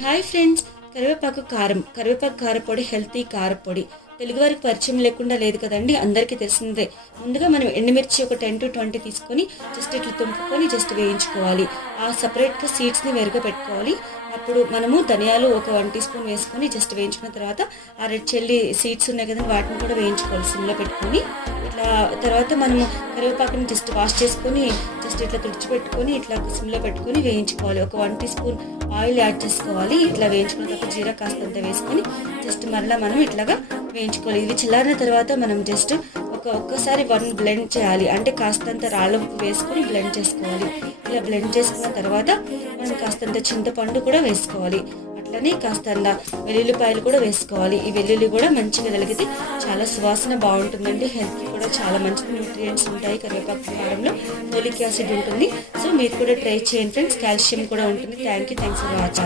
Hi friends, కరివేపాకు కారపొడి healthy కారపొడి తెలుగు వారికి పరిచయం లేకుండా లేదు కదండి, అందరికీ తెలిసిందే. ముందుగా మనం ఎండుమిర్చి ఒక 10 to 20 తీసుకొని జస్ట్ ఇట్లా తుంపుకొని జస్ట్ వేయించుకోవాలి. ఆ సపరేట్గా సీడ్స్ని వేరుగా పెట్టుకోవాలి. అప్పుడు మనము ధనియాలు ఒక 1 టీ స్పూన్ వేసుకొని జస్ట్ వేయించుకున్న తర్వాత ఆ రెడ్ చిల్లీ సీడ్స్ ఉన్నాయి కదండి, వాటిని కూడా వేయించుకోవాలి సిమ్లో పెట్టుకొని. ఇట్లా తర్వాత మనము కరివేపాకుని జస్ట్ వాష్ చేసుకొని జస్ట్ ఇట్లా తుడిచిపెట్టుకొని ఇట్లా సిమ్లో పెట్టుకొని వేయించుకోవాలి. ఒక 1 టీ స్పూన్ ఆయిల్ యాడ్ చేసుకోవాలి. ఇట్లా వేయించుకున్న తర్వాత జీరా కాస్తంత వేసుకొని జస్ట్ మరలా మనం ఇట్లాగా వేయించుకోవాలి. ఇవి చల్లారిన తర్వాత మనం జస్ట్ ఒక్కసారి బ్లెండ్ చేయాలి. అంటే కాస్తంత రాళ్ళ ఉప్పు వేసుకొని బ్లెండ్ చేసుకోవాలి. ఇలా బ్లెండ్ చేసుకున్న తర్వాత మనం కాస్తంత చింతపండు కూడా వేసుకోవాలి. అట్లనే కాస్తంత వెల్లుల్లిపాయలు కూడా వేసుకోవాలి. ఈ వెల్లుల్లి కూడా మంచిగా నలిగితే చాలా సువాసన బాగుంటుందండి. హెల్త్కి కూడా చాలా మంచి న్యూట్రియంట్స్ ఉంటాయి. కరివేపాకు కారంలో ఫోలిక్ యాసిడ్ ఉంటుంది. సో మీరు కూడా ట్రై చేయండి ఫ్రెండ్స్. కాల్షియం కూడా ఉంటుంది. Thanks for watching.